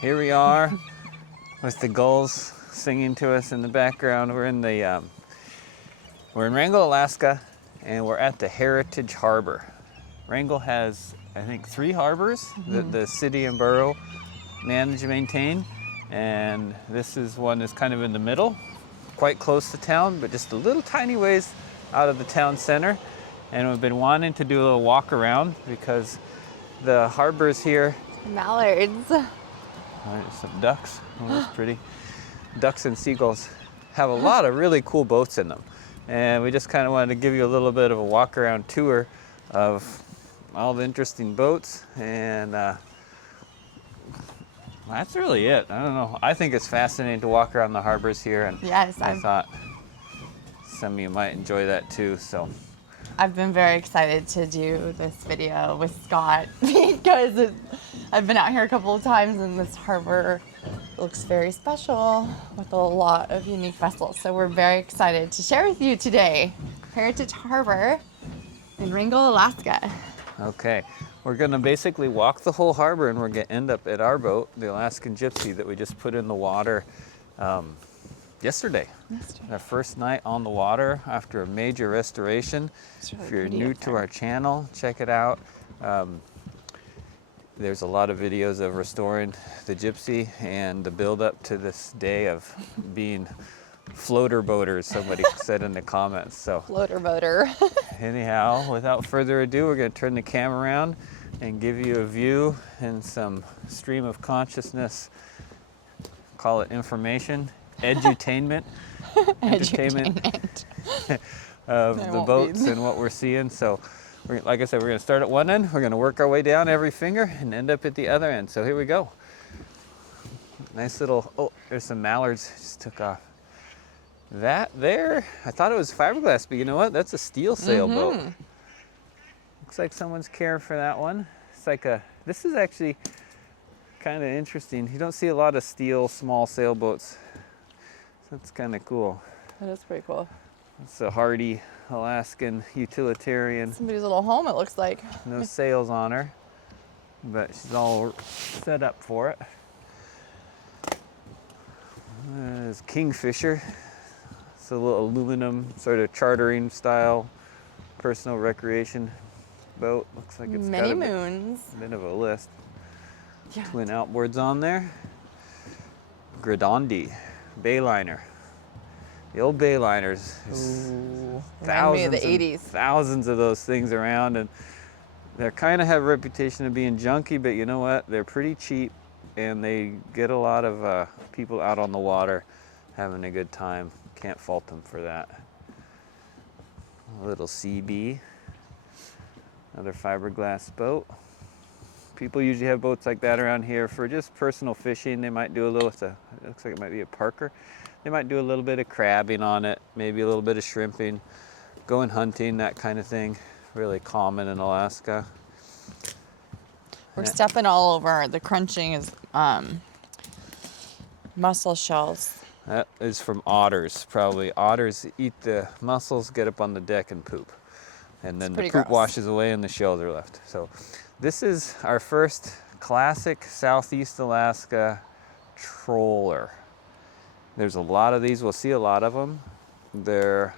Here we are with the gulls singing to us in the background. We're in Wrangell, Alaska, and we're at the Heritage Harbor. Wrangell has, I think, 3 harbors that the city and borough manage and maintain, and this is one that's kind of in the middle, quite close to town, but just a little tiny ways out of the town center. And we've been wanting to do a little walk around because the harbors here. Mallards. There's some ducks. Oh, that's pretty. Ducks and seagulls have a lot of really cool boats in them. And we just kind of wanted to give you a little bit of a walk around tour of all the interesting boats. And that's really it. I don't know. I think it's fascinating to walk around the harbors here. And yes, I thought some of you might enjoy that too. So I've been very excited to do this video with Scott because I've been out here a couple of times and this harbor looks very special with a lot of unique vessels. So we're very excited to share with you today Heritage Harbor in Wrangell, Alaska. Okay, we're gonna basically walk the whole harbor and we're gonna end up at our boat, the Alaskan Gypsy, that we just put in the water yesterday. Our first night on the water after a major restoration. Really if you're new to our channel, check it out. There's a lot of videos of restoring the Gypsy and the build up to this day of being floater boaters, somebody said in the comments. So floater boater. Anyhow, without further ado, we're going to turn the camera around and give you a view and some stream of consciousness. Call it information, edutainment, entertainment of the boats and what we're seeing. So, like I said, we're going to start at one end. We're going to work our way down every finger and end up at the other end. So here we go. Nice little, oh, there's some mallards just took off. That there, I thought it was fiberglass, but you know what? That's a steel sailboat. Looks like someone's caring for that one. It's like this is actually kind of interesting. You don't see a lot of steel small sailboats. So that's kind of cool. That is pretty cool. It's a hardy Alaskan utilitarian. Somebody's little home, it looks like. No sails on her, but she's all set up for it. There's Kingfisher. It's a little aluminum sort of chartering style personal recreation boat. Looks like it's many got moons. A bit of a list. Yeah. Twin outboards on there. Gradandi, bayliner. The old bayliners. Remind me of the 80s. Thousands of those things around, and they kind of have a reputation of being junky, but you know what? They're pretty cheap, and they get a lot of people out on the water having a good time. Can't fault them for that. A little CB, another fiberglass boat. People usually have boats like that around here for just personal fishing. They might do a little, it looks like it might be a Parker. They might do a little bit of crabbing on it, maybe a little bit of shrimping, going hunting, that kind of thing. Really common in Alaska. We're stepping all over. The crunching is mussel shells. That is from otters, probably. Otters eat the mussels, get up on the deck and poop. And then the poop gross. washes away and the shells are left. So this is our first classic Southeast Alaska trawler. There's a lot of these, we'll see a lot of them. They're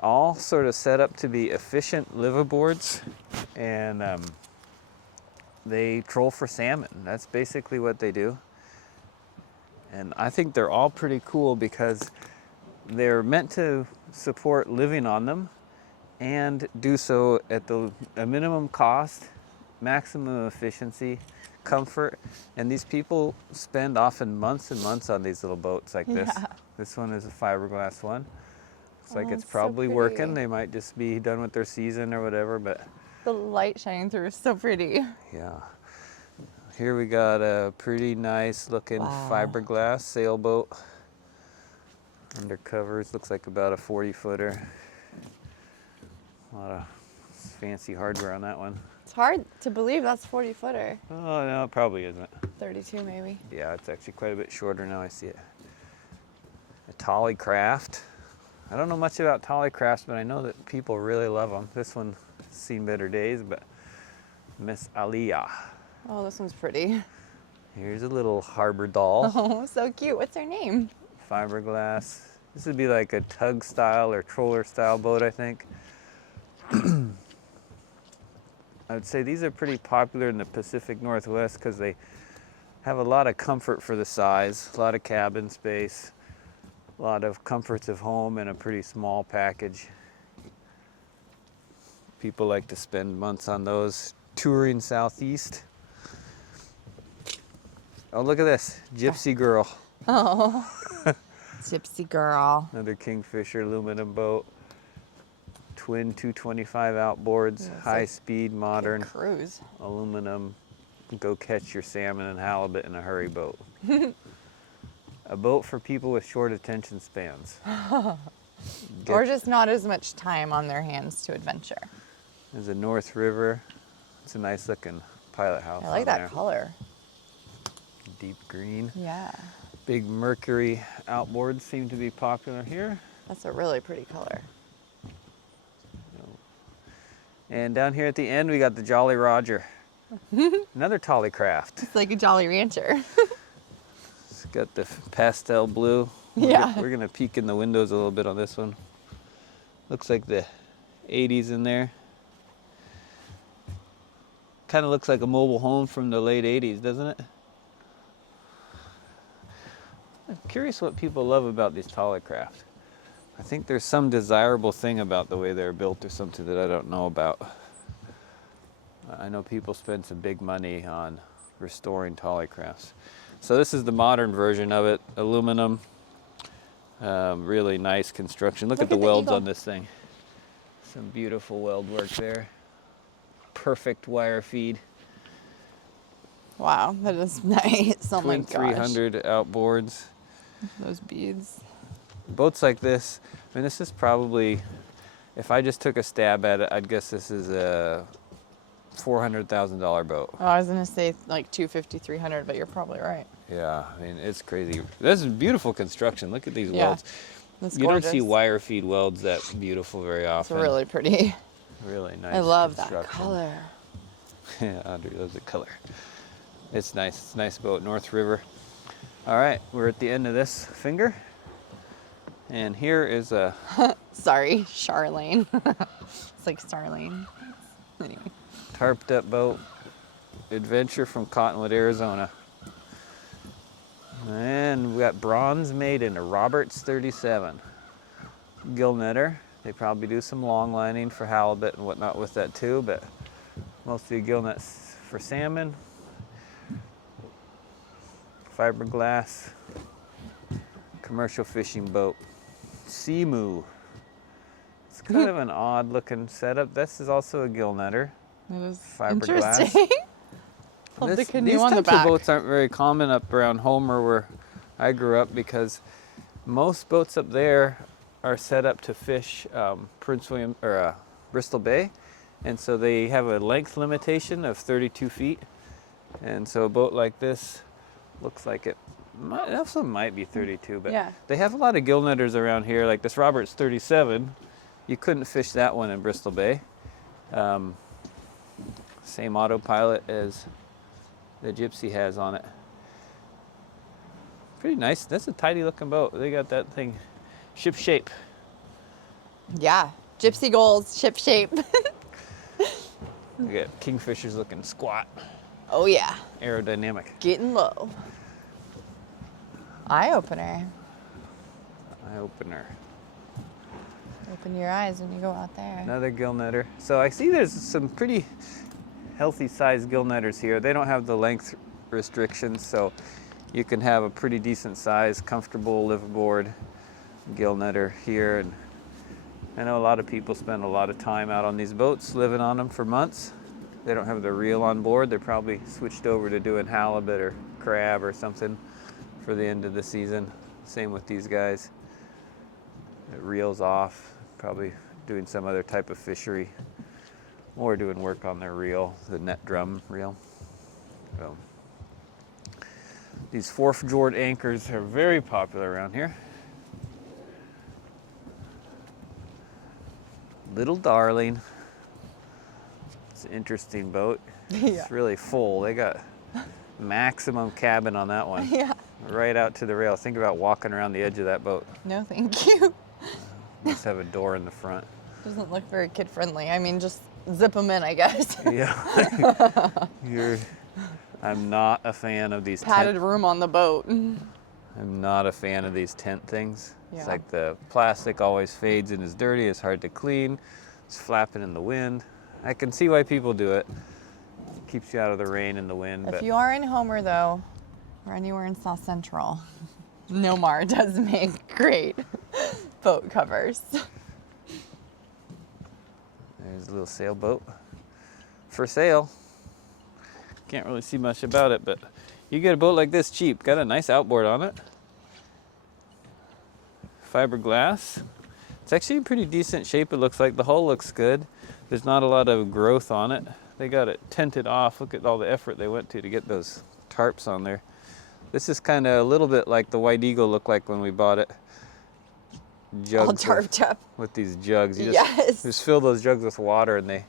all sort of set up to be efficient liveaboards, and they troll for salmon. That's basically what they do. And I think they're all pretty cool because they're meant to support living on them and do so at a minimum cost, maximum efficiency, comfort. And these people spend often months and months on these little boats like this. Yeah. This one is a fiberglass one. Looks like it's so probably pretty. working. They might just be done with their season or whatever, but The light shining through is so pretty. yeah. Here we got a pretty nice looking fiberglass sailboat. Under covers, looks like about a 40-footer. A lot of fancy hardware on that one. It's hard to believe that's 40-footer. Oh, no, it probably isn't. 32 maybe. Yeah, it's actually quite a bit shorter now I see it. A Tolly craft. I don't know much about Tolly crafts, but I know that people really love them. This one's seen better days, but Miss Aliyah. Oh, this one's pretty. Here's a little harbor doll. Oh, so cute. What's her name? Fiberglass. This would be like a tug-style or trawler-style boat, I think. I would say these are pretty popular in the Pacific Northwest because they have a lot of comfort for the size, a lot of cabin space, a lot of comforts of home in a pretty small package. People like to spend months on those touring southeast. Oh, look at this, Gypsy Girl. Oh, Gypsy girl. Another Kingfisher aluminum boat. Twin 225 outboards, Yeah, it's high like speed, modern, Cruise. aluminum. Go catch your salmon and halibut in a hurry boat. A boat for people with short attention spans. Or just not as much time on their hands to adventure. There's a North River. It's a nice looking pilot house. I like on that there. color. Deep green. Yeah, Big Mercury outboards seem to be popular here. that's a really pretty color. And down here at the end, we got the Jolly Roger. Another Tolly craft. It's like a Jolly Rancher. It's got the pastel blue. Yeah. We're gonna peek in the windows a little bit on this one. Looks like the 80s in there. Kind of looks like a mobile home from the late 80s, doesn't it? I'm curious what people love about these Tolly craft. I think there's some desirable thing about the way they're built or something that I don't know about. I know people spend some big money on restoring Tolly crafts. So this is the modern version of it, aluminum, really nice construction. Look at the welds eagle. on this thing. Some beautiful weld work there. Perfect wire feed. Wow, that is nice. Oh my Twin gosh. 300 outboards. Those beads. Boats like this, I mean, this is probably, if I just took a stab at it, I'd guess this is a $400,000 boat. Oh, I was gonna say like 250, 300, but you're probably right. Yeah, I mean, it's crazy. This is beautiful construction. Look at these Yeah, welds. that's You don't see gorgeous. wire feed welds that beautiful very It's often. really pretty. Really nice. I love that construction. color. Yeah, Audrey loves the color. It's nice. It's a nice boat, North River. All right, we're at the end of this finger. And here is a Sorry, Charlene. It's like Starlane. Anyway. tarped up boat, adventure from Cottonwood, Arizona. And we got bronze made in a Roberts 37. Gillnetter. They probably do some long lining for halibut and whatnot with that too, but mostly gill nets for salmon. Fiberglass. Commercial fishing boat. Seamoo. It's kind of an odd looking setup. This is also a Gillnetter. That is Fiberglass. interesting. Love the These canoe on the types back. of boats aren't very common up around Homer where I grew up because most boats up there are set up to fish Prince William or Bristol Bay, and so they have a length limitation of 32 feet. And so a boat like this looks like it also might be 32, but Yeah. they have a lot of Gillnetters around here. Like this Roberts 37, you couldn't fish that one in Bristol Bay. Same autopilot as the Gypsy has on it. Pretty nice. That's a tidy looking boat. They got that thing ship shape. Yeah, Gypsy goals, ship shape. We got Kingfishers looking squat, Oh yeah, aerodynamic. getting low. Eye opener. Eye opener. Open your eyes when you go out there. Another Gillnetter. So I see there's some pretty healthy sized Gillnetters here. They don't have the length restrictions, so you can have a pretty decent size, comfortable liveaboard Gillnetter here. And I know a lot of people spend a lot of time out on these boats, living on them for months. They don't have the reel on board. They're probably switched over to doing halibut or crab or something for the end of the season. Same with these guys. It reels off, probably doing some other type of fishery or doing work on their reel, the net drum reel. So, these 4th-jawed anchors are very popular around here. Little Darling. It's an interesting boat. Yeah. It's really full. They got maximum cabin on that one. Yeah. Right out to the rail. Think about walking around the edge of that boat. No, thank you. Must have a door in the front. Doesn't look very kid friendly. I mean, just zip them in, I guess. Yeah. I'm not a fan of these Padded room on the boat. I'm not a fan of these tent things. Yeah. It's like the plastic always fades and is dirty. It's hard to clean. It's flapping in the wind. I can see why people do it. Keeps you out of the rain and the wind. If but you are in Homer, though, or anywhere in South Central, Nomar does make great boat covers. There's a little sailboat for sale. Can't really see much about it, but you get a boat like this cheap. Got a nice outboard on it. Fiberglass. It's actually in pretty decent shape, it looks like. The hull looks good. There's not a lot of growth on it. They got it tented off. Look at all the effort they went to get those tarps on there. This is kind of a little bit like the White Eagle looked like when we bought it. Jugs All tarped up. with these jugs. You Yes. just fill those jugs with water and they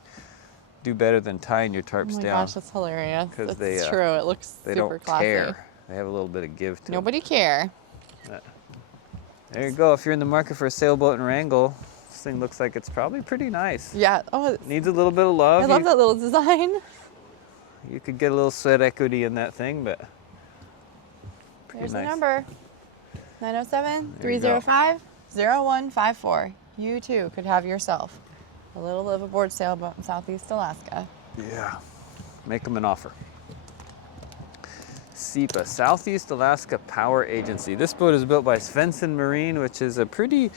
do better than tying your tarps Oh my down. gosh, that's hilarious. 'Cause It's true. It looks They super don't classy. care. They have a little bit of give to them. Nobody care. There you go. If you're in the market for a sailboat in Wrangell, this thing looks like it's probably pretty nice. Yeah. Oh, Needs a little bit of love. I love that little design. You could get a little sweat equity in that thing, but pretty There's nice. the number. 907 There you go. 305 0154. You too could have yourself a little liveaboard sailboat in Southeast Alaska. Yeah. Make them an offer. SEPA, Southeast Alaska Power Agency. This boat is built by Svensson Marine, which is a pretty,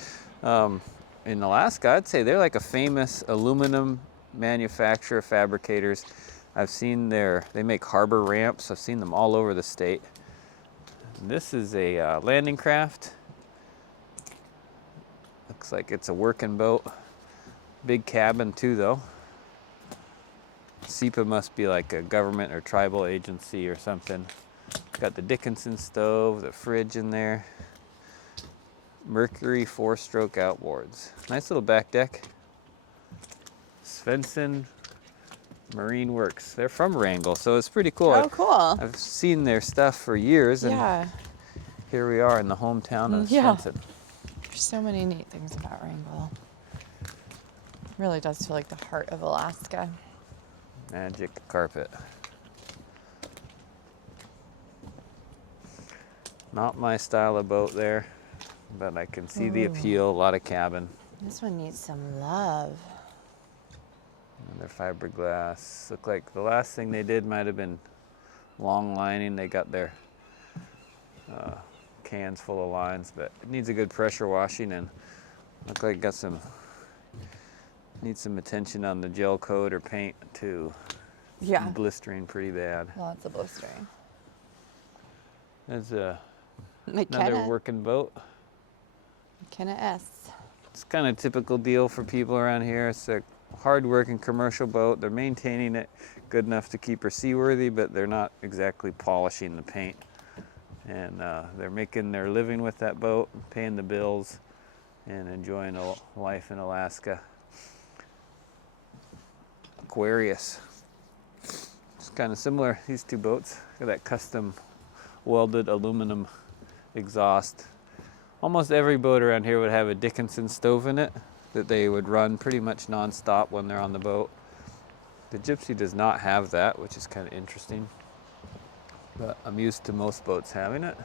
in Alaska, I'd say they're like a famous aluminum manufacturer, fabricators. I've seen they make harbor ramps. I've seen them all over the state. This is a landing craft. Looks like it's a working boat. Big cabin too, though. SEPA must be like a government or tribal agency or something. Got the Dickinson stove, the fridge in there. Mercury 4-stroke outboards. Nice little back deck. Svensson Marine Works. They're from Wrangell, so it's pretty cool. Oh, cool. I've seen their stuff for years, and Yeah. here we are in the hometown of Yeah. Svensson. There's so many neat things about Wrangell. It really does feel like the heart of Alaska. Magic carpet. Not my style of boat there, but I can see the appeal. A lot of cabin. This one needs some love. And their fiberglass. Look like the last thing they did might have been long lining. They got their cans full of lines, but it needs a good pressure washing, and look like it got needs some attention on the gel coat or paint too. Yeah. Blistering pretty bad. Lots of blistering. There's another McKenna. working boat. McKenna S. It's kind of a typical deal for people around here. It's a hard-working commercial boat. They're maintaining it good enough to keep her seaworthy, but they're not exactly polishing the paint. And they're making their living with that boat, paying the bills, and enjoying a life in Alaska. Aquarius. It's kind of similar, these two boats. Got that custom welded aluminum exhaust. Almost every boat around here would have a Dickinson stove in it that they would run pretty much non-stop when they're on the boat. The Gypsy does not have that, which is kind of interesting. But I'm used to most boats having it.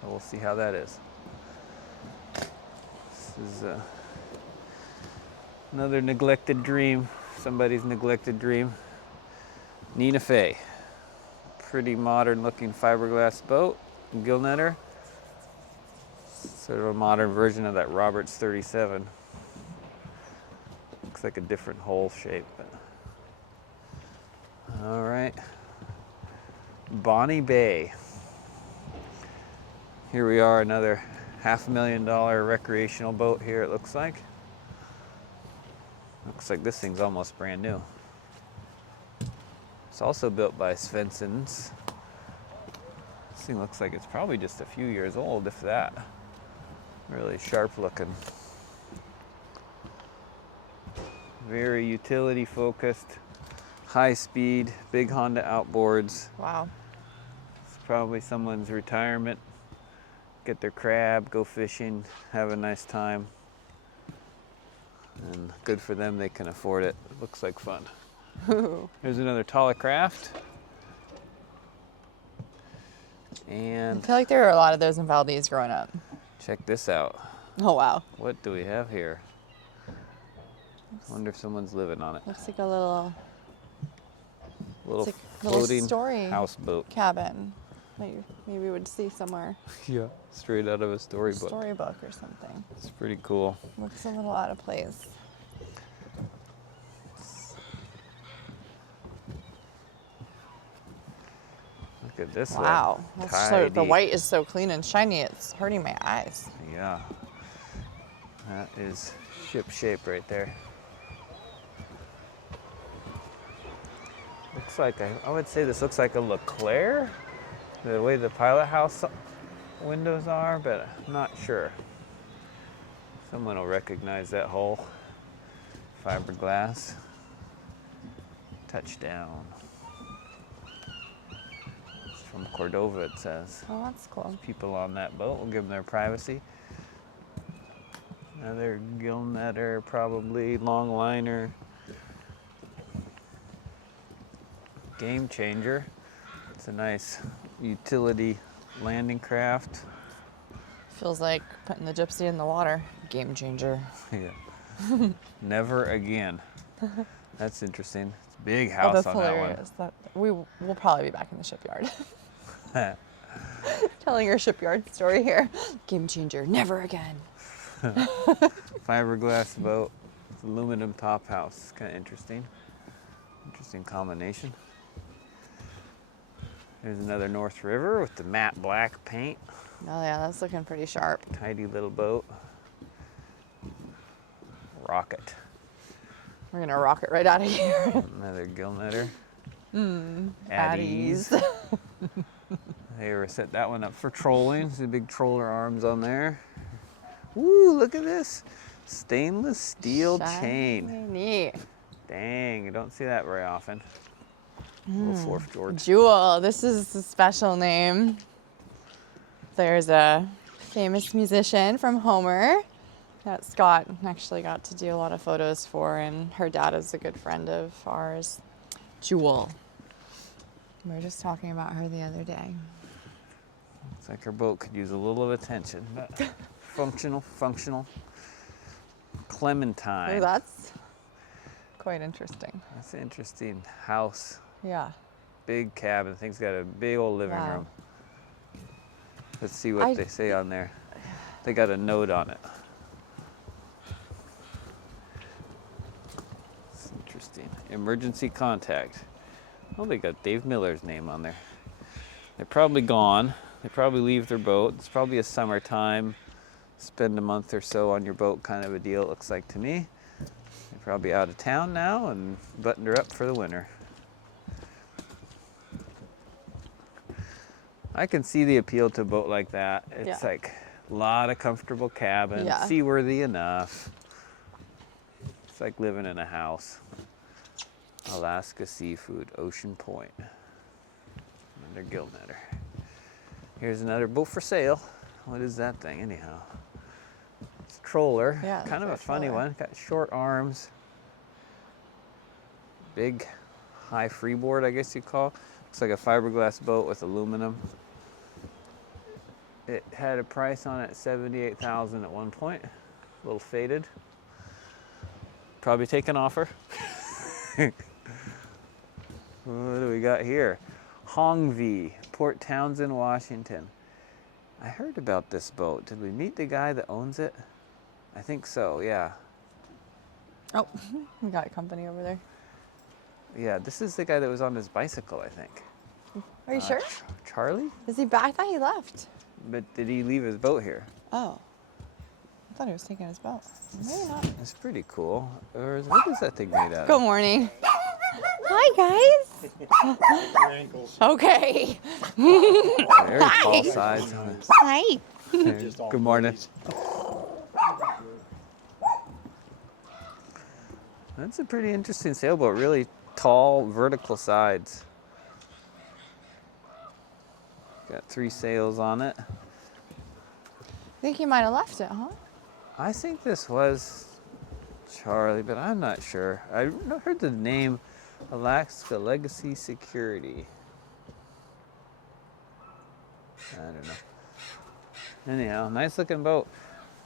So we'll see how that is. This is another neglected dream. Somebody's neglected dream. Nina Fay. Pretty modern looking fiberglass boat. Gillnetter. Sort of a modern version of that Roberts 37. Looks like a different hull shape. But. All right. Bonnie Bay. Here we are, another $500,000 recreational boat here, it looks like. Looks like this thing's almost brand new. It's also built by Svensson's. This thing looks like it's probably just a few years old, if that. Really sharp looking. Very utility focused, high speed, big Honda outboards. Wow. probably someone's retirement. Get their crab, go fishing, have a nice time. And good for them, they can afford it. Looks like fun. Here's another taller craft. And I feel like there were a lot of those in Valdez growing up. check this out. Oh, wow. What do we have here? Wonder if someone's living on it. Looks like a little Little it's like a little floating story houseboat. cabin that you maybe would see somewhere. Yeah, straight out of a storybook. Storybook or something. It's pretty cool. Looks a little out of place. Look at this Wow. one. That's so, the Tidy. white is so clean and shiny, it's hurting my eyes. Yeah. That is ship shape right there. Looks like, I would say this looks like a LeClaire, the way the pilot house windows are, but I'm not sure. Someone will recognize that hull. Fiberglass. Touchdown. It's from Cordova, it says. Oh, that's cool. People on that boat, we'll give them their privacy. Another Gillnetter, probably long liner. Game changer. It's a nice utility landing craft. Feels like putting the Gypsy in the water. Game changer. Yeah. Never again. That's interesting. It's a big Oh, house that's on hilarious. We'll probably be back in the shipyard. that Telling your shipyard story here. Game changer. Never again. one. Fiberglass boat with aluminum top house. It's kind of interesting. Interesting combination. There's another North River with the matte black paint. Oh yeah, that's looking pretty sharp. Tidy little boat. Rocket. We're gonna rock it right out of here. Another Gillnetter. At ease. They were set that one up for trolling. See the big troller arms on there. Woo, look at this. Stainless steel chain. Shiny. Dang, you don't see that very often. Little Fourth George. Jewel. This is a special name. There's a famous musician from Homer that Scott actually got to do a lot of photos for, and her dad is a good friend of ours. Jewel. We were just talking about her the other day. Looks like her boat could use a little of attention, but functional. Clementine. Oh, that's quite interesting. That's an interesting house. Yeah. Big cabin. Thing's got a big old living Wow. room. Let's see what they say on there. They got a note on it. It's interesting. Emergency contact. Oh, they got Dave Miller's name on there. They're probably gone. They probably leave their boat. It's probably a summertime. Spend a month or so on your boat kind of a deal, it looks like to me. They're probably out of town now and buttoned her up for the winter. I can see the appeal to a boat like that. It's Yeah. like a lot of comfortable cabin, Yeah. seaworthy enough. It's like living in a house. Alaska Seafood, Ocean Point. Another Gillnetter. Here's another boat for sale. What is that thing anyhow? It's a trawler. Yeah, Kind of a it's a funny trawler. one. Got short arms. Big high freeboard, I guess you'd call. Looks like a fiberglass boat with aluminum. It had a price on it, $78,000 at one point. A little faded. Probably take an offer. What do we got here? Hongvee, Port Townsend, Washington. I heard about this boat. Did we meet the guy that owns it? I think so, yeah. Oh, we got company over there. Yeah, this is the guy that was on his bicycle, I think. Are you sure? Charlie? Is he back? I thought he left. But did he leave his boat here? Oh. I thought he was taking his boat. Maybe not. It's pretty cool. What is that thing made out Good of? morning. Hi, guys. Ankles. Okay. Very tall sides on it. Hi. Just all Good morning. buddies. That's a pretty interesting sailboat. Really tall, vertical sides. Got 3 sails on it. I think you might have left it, huh? I think this was Charlie, but I'm not sure. I heard the name Alaska Legacy Security. I don't know. Anyhow, nice looking boat.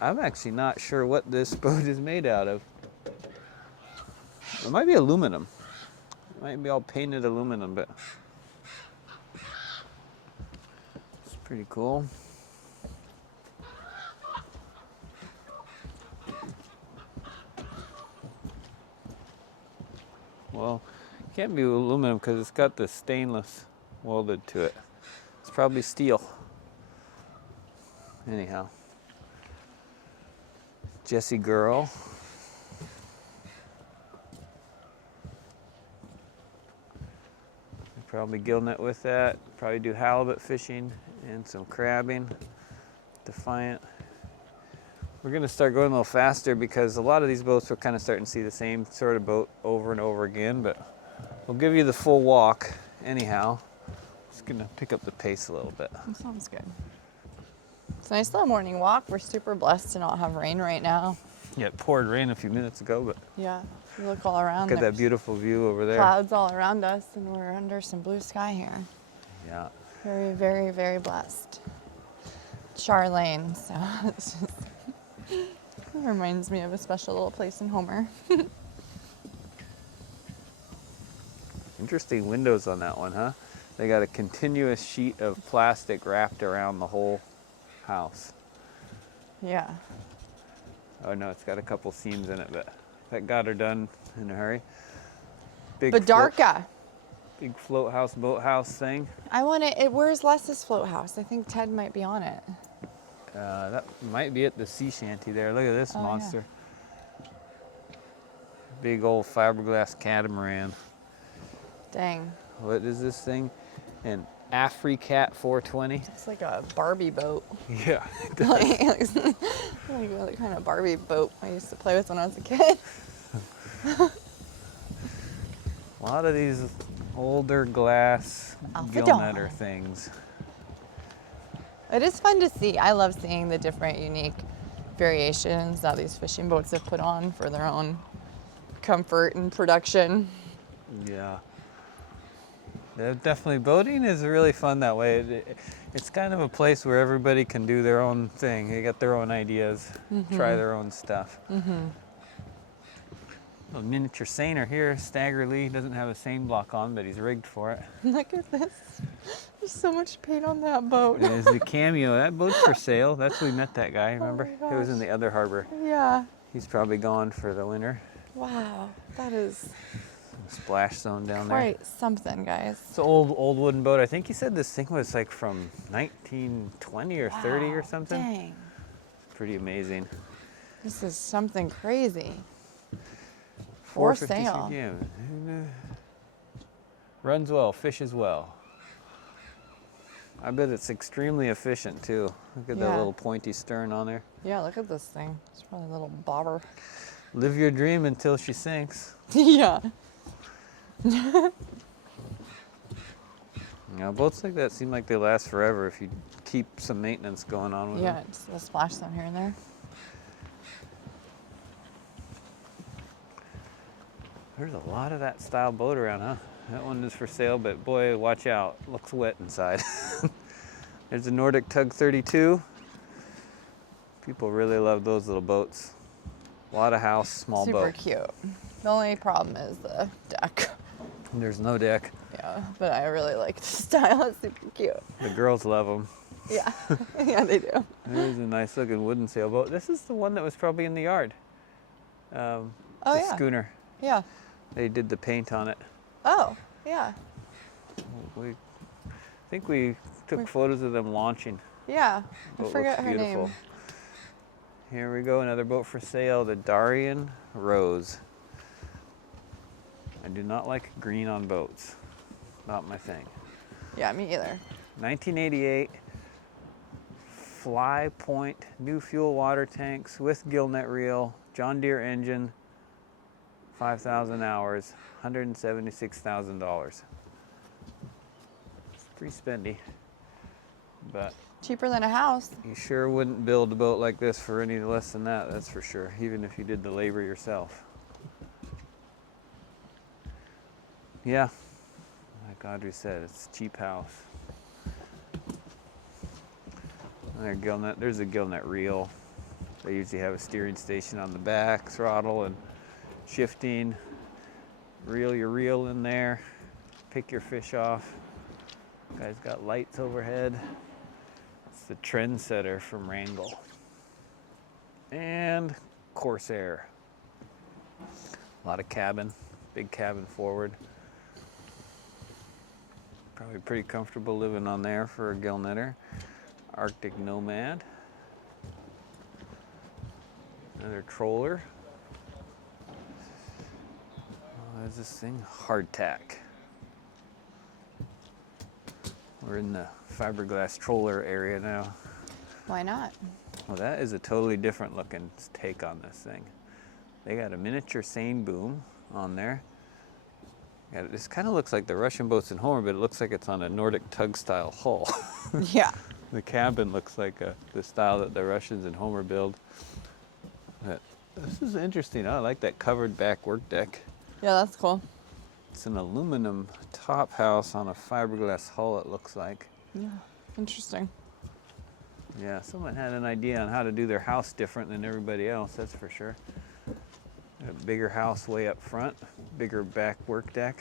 I'm actually not sure what this boat is made out of. It might be aluminum. It might be all painted aluminum, but it's pretty cool. Well, it can't be aluminum because it's got the stainless welded to it. It's probably steel. Anyhow, Jessie girl. Probably gill net with that. Probably do halibut fishing and some crabbing. Defiant. We're gonna start going a little faster because a lot of these boats we're kind of starting to see the same sort of boat over and over again, but we'll give you the full walk anyhow. Just gonna pick up the pace a little bit. That sounds good. It's a nice little morning walk. We're super blessed to not have rain right now. Yeah, it poured rain a few minutes ago, but Yeah, you look all around. look at that there's beautiful view over there. clouds all around us, and we're under some blue sky here. Yeah. Very, very, very blessed. Charlene, so it's just it reminds me of a special little place in Homer. Interesting windows on that one, huh? They got a continuous sheet of plastic wrapped around the whole house. Yeah. Oh no, it's got a couple seams in it, but that got her done in a hurry. Big Badarka. big float house, boat house thing. I want it. Where's Les's float house? I think Ted might be on it. That might be at the sea shanty there. Look at this Oh, yeah. monster. Big old fiberglass catamaran. Dang. What is this thing? An Africat 420. It's like a Barbie boat. Yeah. like the kind of Barbie boat I used to play with when I was a kid. A lot of these older glass Alpha Gillnetter Dawn. things. It is fun to see. I love seeing the different unique variations that these fishing boats have put on for their own comfort and production. Yeah. Definitely, boating is really fun that way. It's kind of a place where everybody can do their own thing. They got their own ideas, try their own stuff. A miniature seiner here, Stagger Lee, doesn't have a seine block on, but he's rigged for it. Look at this. There's so much paint on that boat. There's the Cameo. That boat's for sale. That's where we met that guy, remember? my It was in gosh. the other harbor. Yeah. He's probably gone for the winter. Wow. That is Splash zone down there. quite something, guys. It's an old wooden boat. I think he said this thing was like from 1920 or 30 or Wow, something. Dang. Pretty amazing. This is something crazy. For 450 sale. CPM. Runs well, fishes well. I bet it's extremely efficient too. Look at that Yeah. little pointy stern on there. Yeah, look at this thing. It's probably a little bobber. Live your dream until she sinks. Yeah. Now, boats like that seem like they last forever if you keep some maintenance going on with Yeah, them. just a splash zone here and there. There's a lot of that style boat around, huh? That one is for sale, but boy, watch out. Looks wet inside. There's a Nordic Tug 32. People really love those little boats. A lot of house, small Super boat. cute. The only problem is the deck. There's no deck. Yeah, but I really like the style. It's super cute. The girls love them. Yeah, yeah, they do. There's a nice looking wooden sailboat. This is the one that was probably in the yard. Oh, the yeah. schooner. Yeah. They did the paint on it. Oh, yeah. I think we took photos of them launching. Yeah. I Boat forget looks her beautiful. name. Here we go, another boat for sale, the Darien Rose. I do not like green on boats. Not my thing. Yeah, me either. 1988, Fly Point, new fuel water tanks with gillnet reel, John Deere engine, 5,000 hours, $176,000. It's pretty spendy. but Cheaper than a house. you sure wouldn't build a boat like this for any less than that, that's for sure, even if you did the labor yourself. Yeah, like Audrey said, it's a cheap house. There's a Gillnet reel. They usually have a steering station on the back, throttle and shifting. Reel your reel in there, pick your fish off. Guy's got lights overhead. It's the Trendsetter from Wrangell. And Corsair. A lot of cabin, big cabin forward. Probably pretty comfortable living on there for a Gillnetter. Arctic Nomad. Another trawler. What is this thing? Hardtack. We're in the fiberglass trawler area now. Why not? Well, that is a totally different looking take on this thing. They got a miniature seine boom on there. This kind of looks like the Russian boats in Homer, but it looks like it's on a Nordic tug-style hull. Yeah. The cabin looks like the style that the Russians in Homer build. But this is interesting. I like that covered back work deck. Yeah, that's cool. It's an aluminum top house on a fiberglass hull, it looks like. Yeah, interesting. Yeah, someone had an idea on how to do their house different than everybody else, that's for sure. A bigger house way up front, bigger back work deck,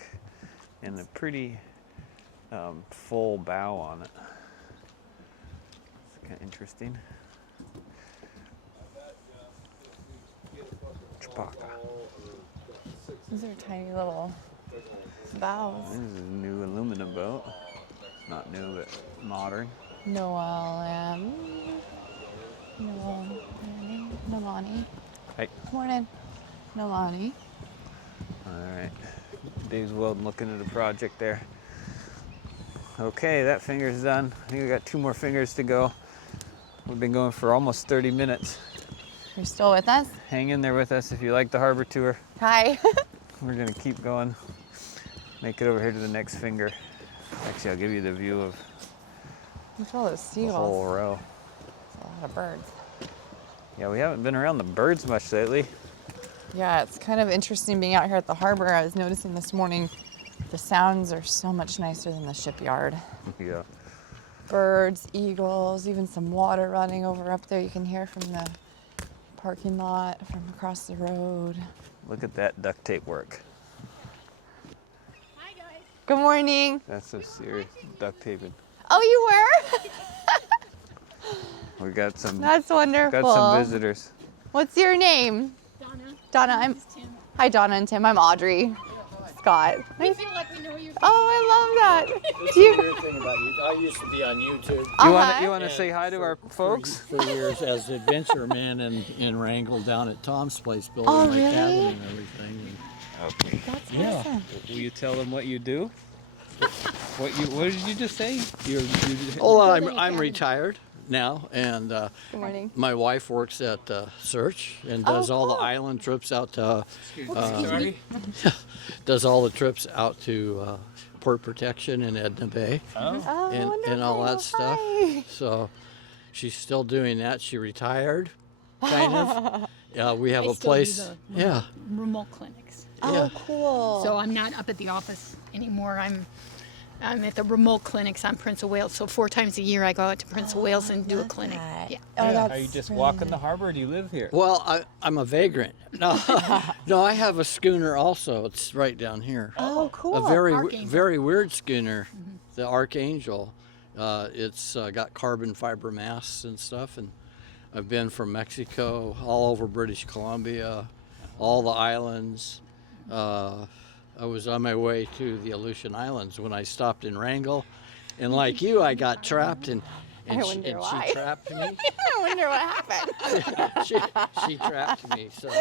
and a pretty full bow on it. It's kind of interesting. Chewbacca. These are tiny little bows. This is a new aluminum boat. Not new, but modern. Nolani. Hey. Morning. Nolani. All right. Dave's Weldon looking at a project there. Okay, that finger's done. I think we got 2 more fingers to go. We've been going for almost 30 minutes. You're still with us? Hang in there with us if you like the harbor tour. Hi. We're gonna keep going. Make it over here to the next finger. Actually, I'll give you the view of Look at all those the seagulls. whole row. That's a lot of birds. Yeah, we haven't been around the birds much lately. Yeah, it's kind of interesting being out here at the harbor. I was noticing this morning the sounds are so much nicer than the shipyard. Yeah. Birds, eagles, even some water running over up there you can hear from the parking lot, from across the road. Look at that duct tape work. Hi guys. Good morning. That's so serious. Duct taping. Oh, you were? We got some. That's wonderful. Got some visitors. What's your name? Donna. Donna. I'm. This is Tim. Hi, Donna and Tim. I'm Audrey. Scott. We feel like we know you. Oh, I love that. It's Do the you? weird thing about you. I used to be on YouTube You Uh-huh. want to say hi to our folks? for years as adventure man in Wrangell down at Tom's place building Oh, my really? cabin and everything. Okay. That's Yeah. awesome. Will you tell them what you do? What did you just say? Oh, Building a I'm cabin. retired now, and Good morning. my wife works at Search and does all cool. the island trips out to Sorry. does all the trips out to Port Protection in Edna Bay. Oh. Oh, and all that wonderful. stuff. Hi. So she's still doing that. She retired, kind of. We have I a still do place. the Yeah. remote clinics. Oh, Yeah. cool. So I'm not up at the office anymore. I'm at the remote clinics on Prince of Wales. So 4 times a year I go out to Prince of Wales and do a love clinic. that. Yeah. Oh, that's Are you just really walking nice. the harbor or do you live here? Well, I'm a vagrant. No, no, I have a schooner also. It's right down here. Oh, cool. A very Archangel. very weird schooner, the Archangel. It's got carbon-fiber-masts and stuff, and I've been from Mexico, all over British Columbia, all the islands. I was on my way to the Aleutian Islands when I stopped in Wrangell, and like you, I got trapped, and I wonder why. she trapped me. I wonder what happened. she trapped me. So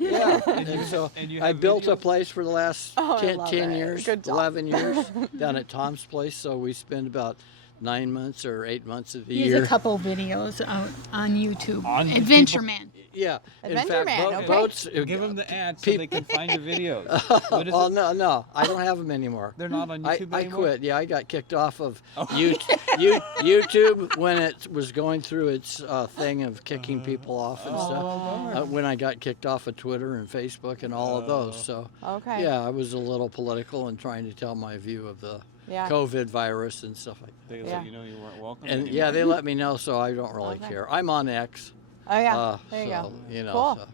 yeah, and so and you I have built a videos? place for the last Oh, I 10 love 10 it. years, Good job. 11 years down at Tom's place. So we spend about 9 months or 8 months of the He has year. a couple videos out on YouTube. On Adventure people- Man. Yeah. Adventure man, okay. boats. Give them the ad so they can find your videos. What is Well, it? no, I don't have them anymore. They're not on YouTube I anymore? quit. Yeah, I got kicked off of YouTube when it was going through its thing of kicking people off and stuff. When I got kicked off of Twitter and Facebook and all of those. So Okay. yeah, I was a little political and trying to tell my view of the Yeah. COVID virus and stuff like that. They Yeah. let you know you weren't welcome And anymore. yeah, they let me know, so I don't really Okay. care. I'm on X. Oh yeah. There you so, go. You know, Cool. so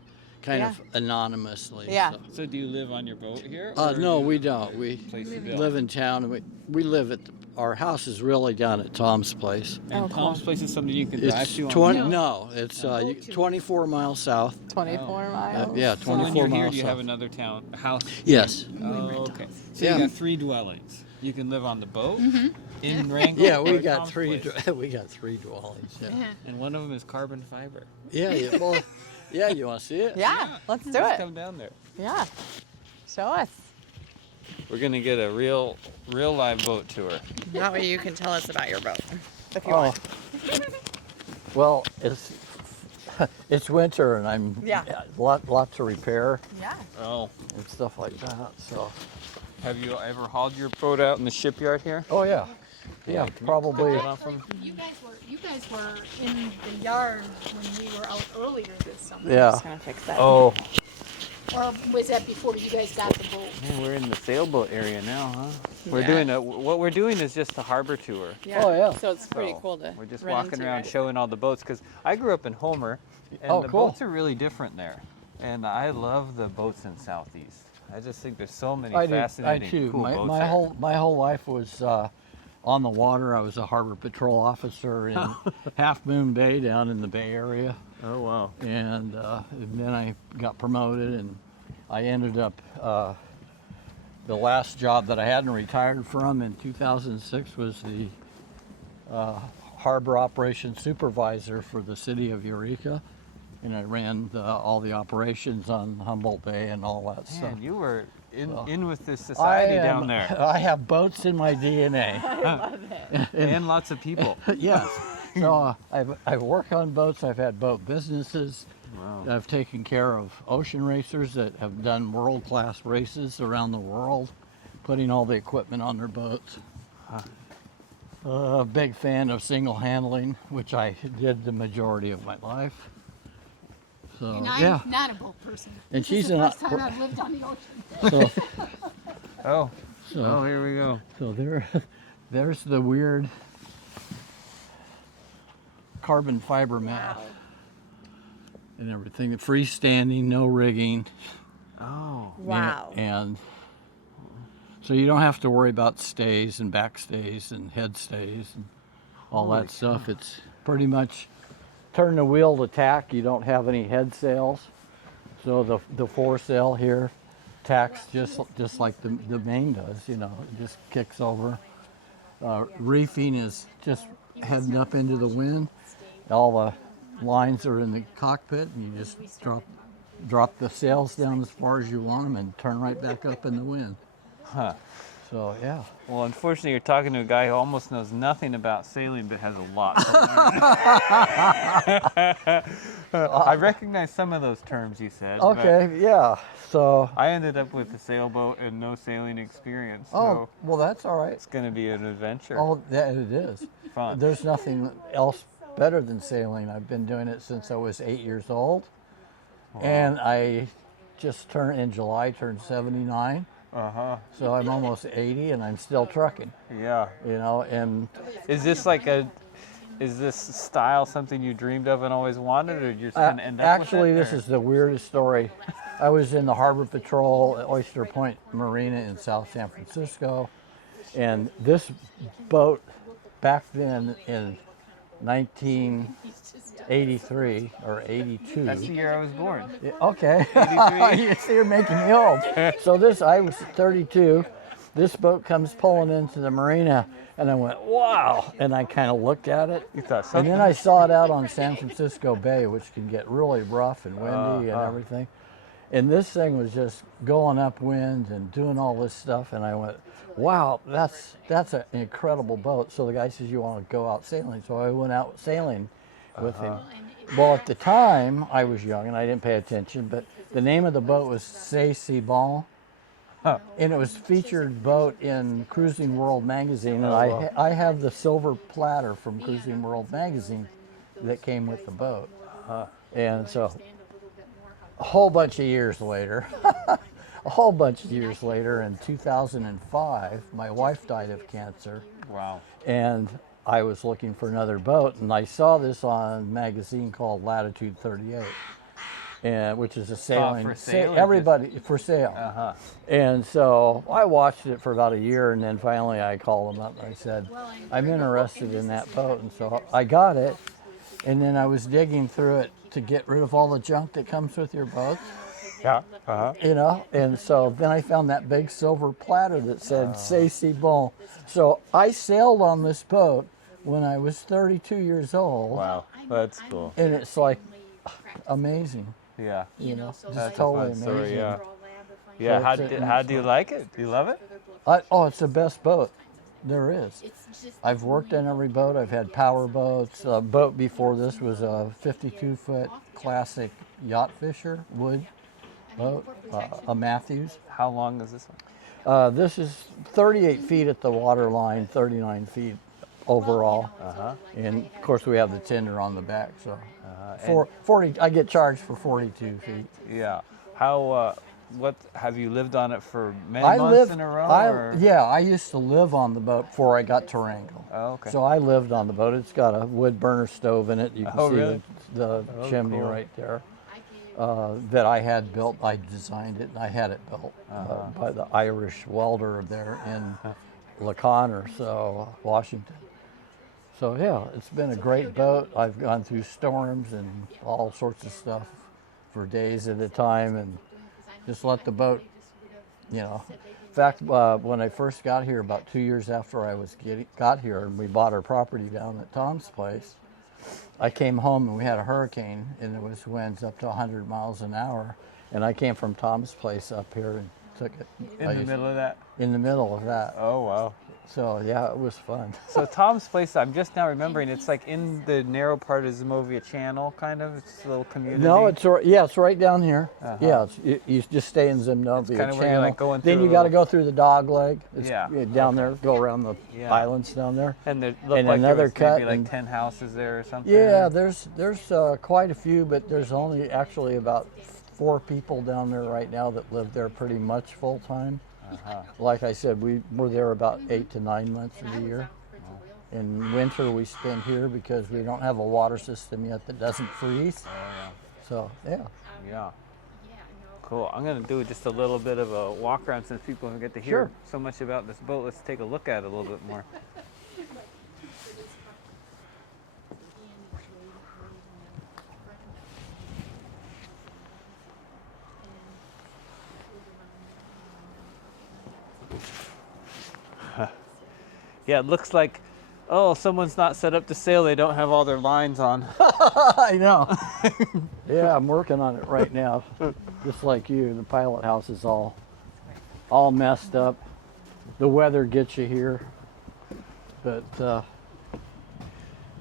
kind Yeah. of anonymously. Yeah. So. So do you live on your boat here? or No, you we don't. We place to build? live in town, and we live at our house is really down at Tom's place. And Oh, Tom's cool. place is something you can drive It's to on 20. the boat? No, it's 24 miles south. 24 miles. Yeah, So when 24 you're here, miles do you south. have another house? Yes. Oh, okay. So Yeah. you got 3 dwellings. You can live on the boat, in Wrangell. Yeah, or we at got Tom's three. place. We got 3 dwellings. Yeah. And one of them is carbon fiber. Yeah. Well, yeah. You want to see it? Yeah, let's do Just it. come down there. Yeah. Show us. We're gonna get a real live boat tour. That way you can tell us about your boat. If you Oh. want. Well, it's winter, and I'm Yeah. lot to repair Yeah. Oh, and stuff like that. So. have you ever hauled your boat out in the shipyard here? Oh yeah. Yeah, probably. Get off them? You guys were in the yard when we were out earlier this summer. Yeah. Just gonna fix that. Oh, Or was that before you guys got the boat? man, we're in the sailboat area now, huh? We're Yeah. doing what we're doing is just a harbor tour. Yeah. Oh, yeah. So it's pretty So, cool to. We're just run walking into around it. showing all the boats because I grew up in Homer, and Oh, the cool. boats are really different there. And I love the boats in Southeast. I just think there's so many I fascinating, too. cool my boats my there. whole life was on the water. I was a harbor patrol officer in Half Moon Bay down in the Bay Area, Oh wow. and then I got promoted, and I ended up the last job that I hadn't retired from in 2006 was the harbor operations supervisor for the city of Eureka, and I ran all the operations on Humboldt Bay and all that stuff. Man, you were So, in with this society down there, I have boats in my DNA. and lots of people. Yes. So I work on boats. I've had boat businesses. Wow. I've taken care of ocean racers that have done world-class races around the world, putting all the equipment on their boats. A big fan of single handling, which I did the majority of my life. So And I'm yeah. not a boat person. And This she's is the not- first time I've lived on the ocean. So, Oh, so, here we go. so there's the weird carbon fiber mast and everything. The freestanding, no rigging. Oh, Wow. And so you don't have to worry about stays and back stays and head stays and all Holy that stuff. It's pretty much turn the wheel to tack. You don't have any head sails. So the foresail here tacks just like the main does, you know, it just kicks over. Reefing is just heading up into the wind. All the lines are in the cockpit, and you just drop the sails down as far as you want them and turn right back up in the wind. Huh. So yeah. Well, unfortunately, you're talking to a guy who almost knows nothing about sailing, but has a lot to learn. I recognize some of those terms you said. but Okay, yeah. So I ended up with a sailboat and no sailing experience, so oh well, that's all right. it's going to be an adventure. Oh, yeah, it is. Fun. There's nothing else better than sailing. I've been doing it since I was 8 years old, and I just turned 79. Uh-huh. So I'm almost 80, and I'm still trucking. Yeah. You know, and Is this style something you dreamed of and always wanted, or you're just going to end up actually, with it? this is the weirdest story. I was in the Harbor Patrol at Oyster Point Marina in South San Francisco, and this boat back then in 1983 or 82. That's the year I was born. Yeah, okay. 83. You see, you're making me old. So I was 32. This boat comes pulling into the marina, and I went, wow. And I kind of looked at it. You thought And something? then I saw it out on San Francisco Bay, which can get really rough and windy and everything. And this thing was just going upwind and doing all this stuff. And I went, wow, that's an incredible boat. So the guy says, you want to go out sailing? So I went out sailing with him. Well, at the time, I was young and I didn't pay attention, but the name of the boat was Sailboat. And it was featured boat in Cruising World magazine, and I have the silver platter from Cruising World magazine that came with the boat. And so a whole bunch of years later, in 2005, my wife died of cancer. Wow. And I was looking for another boat, and I saw this on a magazine called Latitude 38. And, which is a sailing, for sale or everybody for sale. Uh-huh. And so I watched it for about a year, and then finally I called them up and I said, I'm interested in that boat. And so I got it, and then I was digging through it to get rid of all the junk that comes with your boat. Yeah. Uh-huh. You know, and so then I found that big silver platter that said Sailboat. So I sailed on this boat when I was 32 years old. Wow. That's cool. And it's like amazing. Yeah. You know, just That's a totally fun story, amazing. yeah. Yeah. So How do you like it? Do you love it? Oh, it's the best boat there is. I've worked in every boat. I've had power boats. A boat before this was a 52-foot classic yacht fisher wood boat, a Matthews. How long is this one? This is 38 feet at the water line, 39 feet overall. And of course we have the tender on the back, so 40. I get charged for 42 feet. Yeah. How? What have you lived on it for many months in a row? Or? Yeah, I used to live on the boat before I got to Wrangell. Oh, okay. So I lived on the boat. It's got a wood burner stove in it. You can see really? the chimney cool. right there. That I had built. I designed it, and I had it built by the Irish welder there in Laconner, so Washington. So yeah, it's been a great boat. I've gone through storms and all sorts of stuff for days at a time, and just let the boat, you know. In fact, when I first got here, about 2 years after I got here, and we bought our property down at Tom's place, I came home and we had a hurricane, and it was winds up to 100 miles an hour, and I came from Tom's place up here and took it. In the middle of that? In the middle of that. Oh, wow. So yeah, it was fun. So Tom's place, I'm just now remembering, it's like in the narrow part of Zimovia Channel, kind of. It's a little community. No, it's right down here. Yeah, you just stay in Zimovia It's kind of Channel. where you're like going then through you a got to little- go through the dog leg. It's Yeah. down there, go around the Yeah. islands down there. And there looked and like another there was cut maybe like and- 10 houses there or something. Yeah, there's quite a few, but there's only actually about 4 people down there right now that live there pretty much full time. Like I said, we're there about 8 to 9 months of the year. In winter we spend here because we don't have a water system yet that doesn't freeze. So yeah. Yeah. Cool. I'm going to do just a little bit of a walk around since people don't get to hear Sure. so much about this boat. Let's take a look at it a little bit more. Yeah, it looks like, oh, someone's not set up to sail. They don't have all their lines on. I know. Yeah, I'm working on it right now. Just like you, the pilot house is all messed up. The weather gets you here. But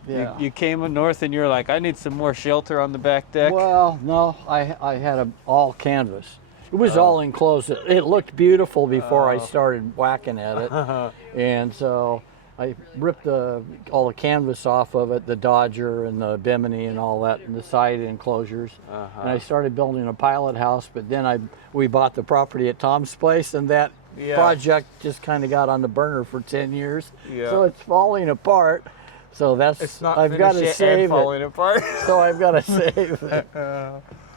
yeah. You came north and you're like, I need some more shelter on the back deck. Well, no, I had all canvas. It was all enclosed. It looked beautiful before I started whacking at it. And so I ripped all the canvas off of it, the Dodger and the Bimini and all that, and the side enclosures. And I started building a pilot house, but then we bought the property at Tom's place, and that project just kind of got on the burner for 10 years. Yeah. So it's falling apart. So I've got to save it. falling apart. So I've got to save it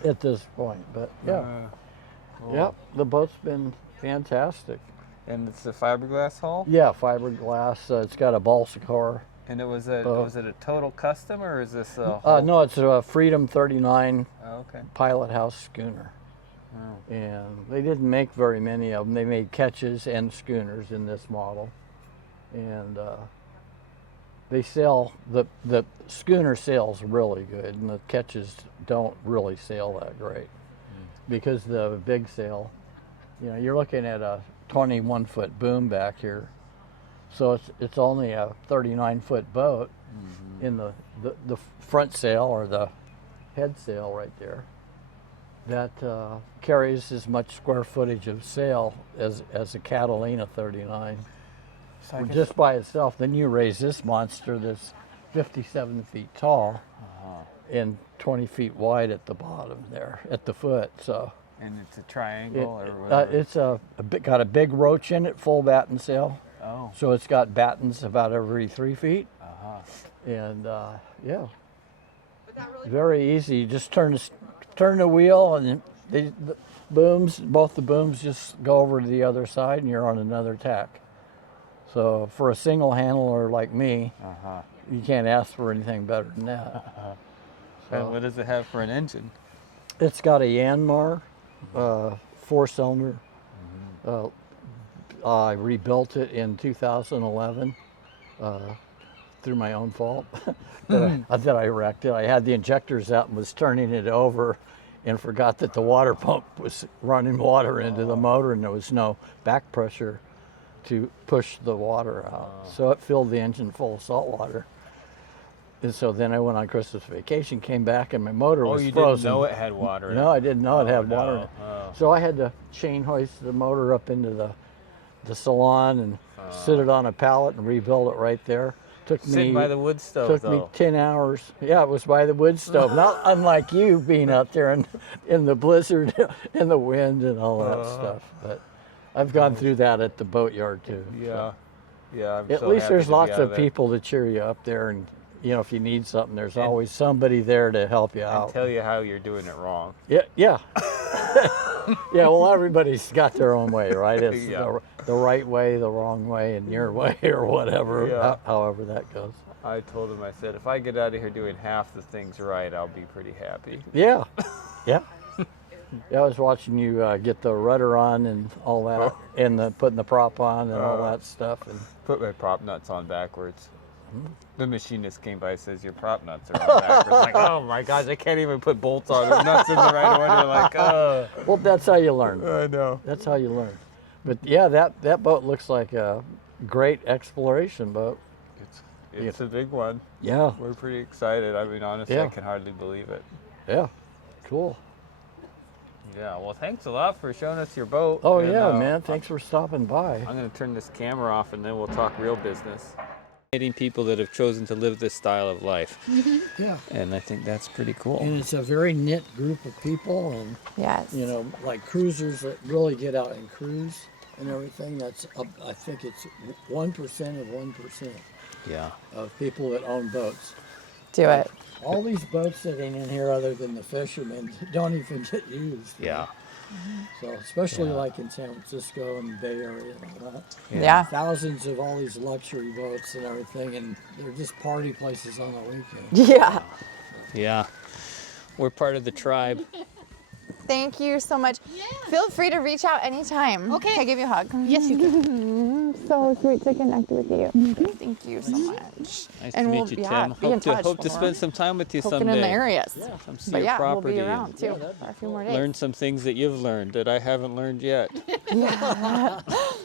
at this point. But yeah. Cool. Yep, the boat's been fantastic. And it's a fiberglass hull? Yeah, fiberglass. It's got a balsa core. And was it a total custom, or is this a hull? No, it's a Freedom 39 Oh, okay. pilot house schooner. Oh. And they didn't make very many of them. They made catches and schooners in this model. And they sell, the schooner sails really good, and the catches don't really sail that great. Because the big sail, you're looking at a 21-foot boom back here. So it's only a 39-foot boat, in the front sail or the head sail right there that carries as much square footage of sail as a Catalina 39 So I guess- just by itself. Then you raise this monster that's 57 feet tall and 20 feet wide at the bottom there, at the foot. So And it's a triangle or whatever. it's got a big roach in it, full batten sail. Oh. So it's got battens about every 3 feet. And yeah, very easy. You just turn the wheel, and the booms, both the booms, just go over to the other side, and you're on another tack. So for a single handler like me, you can't ask for anything better than that. And what does it have for an engine? It's got a Yanmar 4-cylinder. I rebuilt it in 2011 through my own fault that I wrecked it. I had the injectors out and was turning it over and forgot that the water pump was running water into the motor, and there was no back pressure to push the water out. So it filled the engine full of salt water. And so then I went on Christmas vacation, came back, and my motor was you frozen. didn't know it had water in it? No, I didn't know it had water in no. it. Oh. So I had to chain hoist the motor up into the salon and sit it on a pallet and rebuild it right there. Sitting by the wood stove, Took though. me 10 hours. Yeah, it was by the wood stove. Not unlike you being out there in the blizzard, in the wind and all that stuff. But I've gone through that at the boatyard too. Yeah. Yeah, I'm At so least happy there's to be lots out of there. people to cheer you up there, and if you need something, there's always somebody there to help you And out. tell you how you're doing it wrong. Yeah. Yeah, well, everybody's got their own way, right? It's Yeah. the right way, the wrong way, and your way, or whatever, Yeah. however that goes. I told him, I said, if I get out of here doing half the things right, I'll be pretty happy. Yeah, yeah. Yeah, I was watching you get the rudder on and all that, and putting the prop on and all that stuff. And Put my prop nuts on backwards. The machinist came by and says, your prop nuts are on backwards. Like, oh my gosh, I can't even put bolts on. The nuts in the right one. You're like, oh. well, that's how you learn. I know. That's how you learn. But yeah, that boat looks like a great exploration boat. It's a big one. Yeah, We're pretty excited. I mean, honestly, Yeah. I can hardly believe it. yeah, cool. Yeah, well, thanks a lot for showing us your boat. Oh And, yeah, man, thanks for stopping by. I'm going to turn this camera off and then we'll talk real business. People that have chosen to live this style of life. Yeah, And I think that's pretty cool. and it's a very knit group of people, and Yes. like cruisers that really get out and cruise and everything. That's up, I think it's 1% of 1% Yeah. of people that own boats. Do it. All these boats sitting in here, other than the fishermen, don't even get used. Yeah. So especially like in San Francisco and the Bay Area and all that. Yeah. Thousands of all these luxury boats and everything, and they're just party places on the weekend. Yeah. Yeah. We're part of the tribe. Thank you so much. Feel free to reach out anytime. Okay. Can I give you a hug? Yes, you can. So sweet to connect with you. Thank you so much. Nice And to we'll- meet you, yeah, Tim. be in Hope to, touch hope to when spend we're some time with you Poking someday. in the areas. Come see But your yeah, property. we'll be and around too for a few more days. learn some things that you've learned that I haven't learned yet.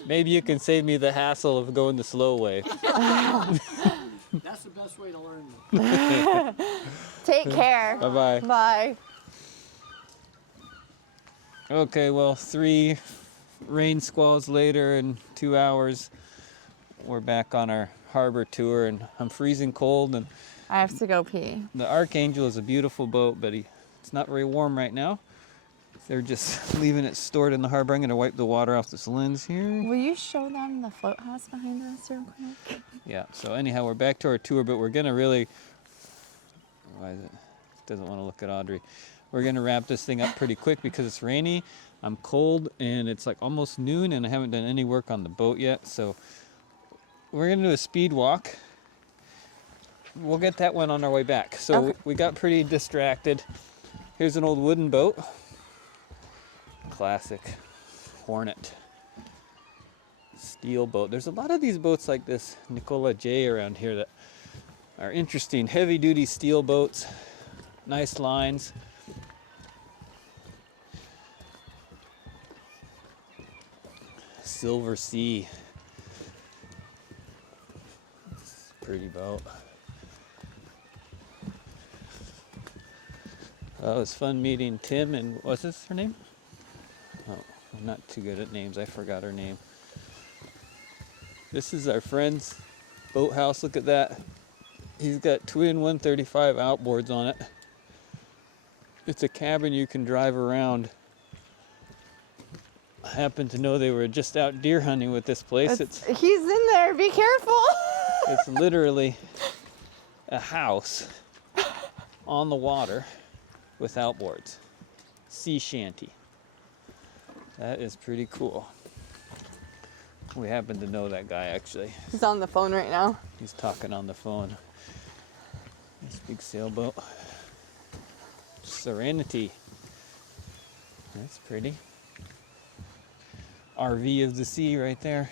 Maybe you can save me the hassle of going the slow way. That's the best way to learn. Take care. Bye-bye. Bye. Okay, well, 3 rain squalls later and 2 hours, we're back on our harbor tour, and I'm freezing cold, and I have to go pee. the Archangel is a beautiful boat, but it's not very warm right now. They're just leaving it stored in the harbor. I'm going to wipe the water off this lens here. Will you show them the float house behind us real quick? Yeah, so anyhow, we're back to our tour, but we're going to really... Why is it? Doesn't want to look at Audrey. We're going to wrap this thing up pretty quick because it's rainy, I'm cold, and it's like almost noon, and I haven't done any work on the boat yet, so we're going to do a speed walk. We'll get that one on our way back. So Okay. we got pretty distracted. Here's an old wooden boat. Classic Hornet. Steel boat. There's a lot of these boats like this Nicola J around here that are interesting. Heavy duty steel boats. Nice lines. Silver Sea. Pretty boat. Well, it was fun meeting Tim and, what's this her name? Oh, I'm not too good at names. I forgot her name. This is our friend's boathouse. Look at that. He's got twin 135 outboards on it. It's a cabin you can drive around. I happen to know they were just out deer hunting with this place. He's in there. Be careful. It's literally a house on the water with outboards. Sea shanty. That is pretty cool. We happen to know that guy actually. He's on the phone right now. He's talking on the phone. This big sailboat. Serenity. That's pretty. RV of the sea right there.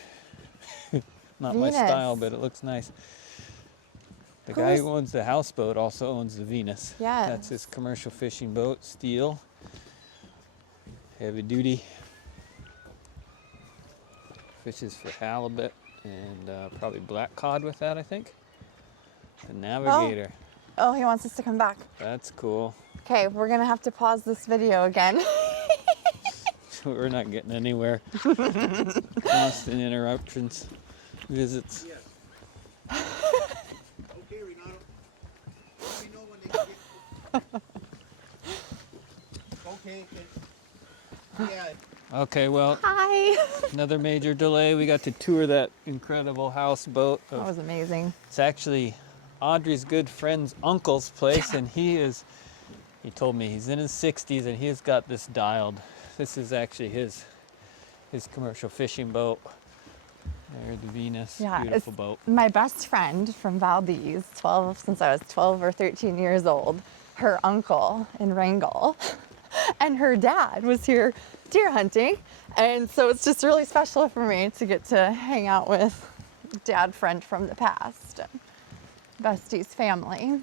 Not my Venus. style, but it looks nice. The guy who owns the Houseboat also owns the Venus. Yes. That's his commercial fishing boat, steel, heavy duty. Fishes for halibut and probably black cod with that, I think. The Navigator. Oh, he wants us to come back. That's cool. Okay, we're gonna have to pause this video again. We're not getting anywhere. Constant interruptions, visits. Okay, Renato. Let me know when they get. Okay. Yeah. Okay, well, Hi. another major delay. We got to tour that incredible houseboat. That was amazing. It's actually Audrey's good friend's uncle's place, and he told me he's in his 60s and he's got this dialed. This is actually his commercial fishing boat. There's the Venus, Yeah, beautiful it's boat. my best friend from Valdez, since I was 12 or 13 years old, her uncle in Wrangell, and her dad was here deer hunting. And so it's just really special for me to get to hang out with dad friend from the past, Bestie's family.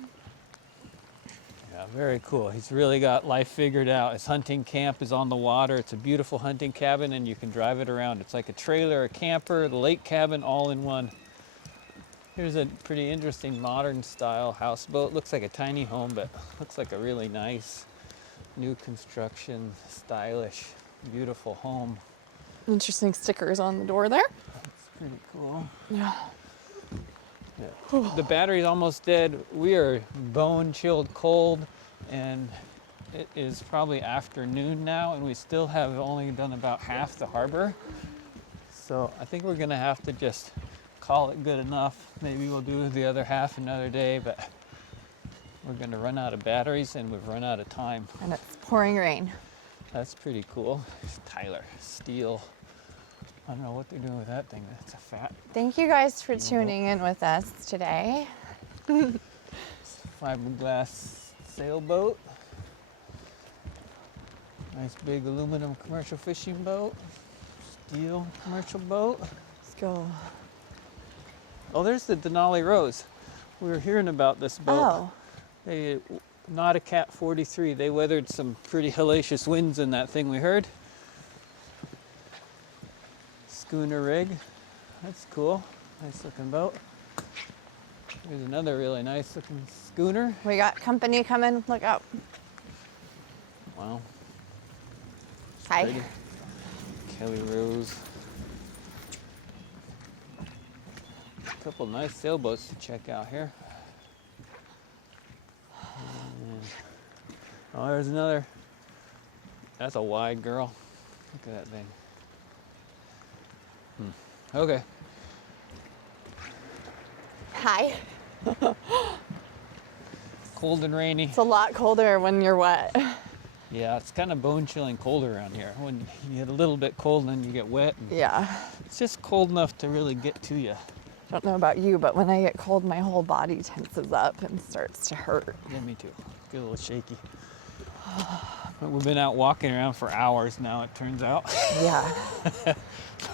Yeah, very cool. He's really got life figured out. His hunting camp is on the water. It's a beautiful hunting cabin and you can drive it around. It's like a trailer, a camper, the lake cabin, all in one. Here's a pretty interesting modern style houseboat. Looks like a tiny home, but looks like a really nice new construction, stylish, beautiful home. Interesting stickers on the door there. That's pretty cool. Yeah. Yeah. The battery's almost dead. We are bone chilled cold and it is probably afternoon now and we still have only done about half the harbor. So I think we're gonna have to just call it good enough. Maybe we'll do the other half another day, but we're gonna run out of batteries and we've run out of time. And it's pouring rain. That's pretty cool. Tyler, steel. I don't know what they're doing with that thing. That's a fat Thank you guys for tuning in with us today. fiberglass sailboat. Nice big aluminum commercial fishing boat. Steel commercial boat. Let's go. Oh, there's the Denali Rose. We were hearing about this boat. Oh, They, not a Cat 43. They weathered some pretty hellacious winds in that thing we heard. Schooner rig. That's cool. Nice looking boat. Here's another really nice looking schooner. we got company coming. Look out. Wow. Hi. Pretty. Kelly Rose. A couple nice sailboats to check out here. Oh, there's another. That's a wide girl. Look at that thing. Okay. Hi. Cold and rainy. It's a lot colder when you're wet. Yeah, it's kind of bone chilling cold around here. When you get a little bit cold and then you get wet. And Yeah. it's just cold enough to really get to you. Don't know about you, but when I get cold, my whole body tenses up and starts to hurt. Yeah, me too. Get a little shaky. But we've been out walking around for hours now, it turns out. Yeah.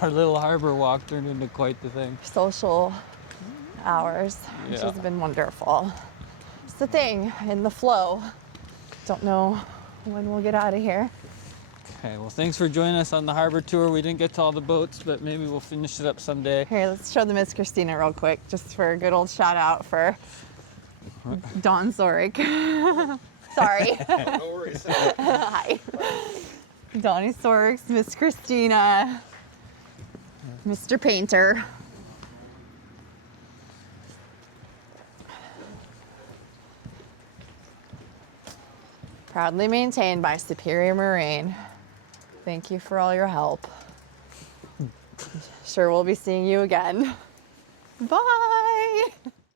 Our little harbor walk turned into quite the thing. Social hours, which has Yeah. been wonderful. It's the thing, in the flow. Don't know when we'll get out of here. Okay, well, thanks for joining us on the harbor tour. We didn't get to all the boats, but maybe we'll finish it up someday. Here, let's show the Miss Christina real quick, just for a good old shout out for Don Zorik. Sorry. No worries. Hi. Donnie Storks, Miss Christina, Mr. Painter. Proudly maintained by Superior Marine. Thank you for all your help. Sure, we'll be seeing you again. Bye.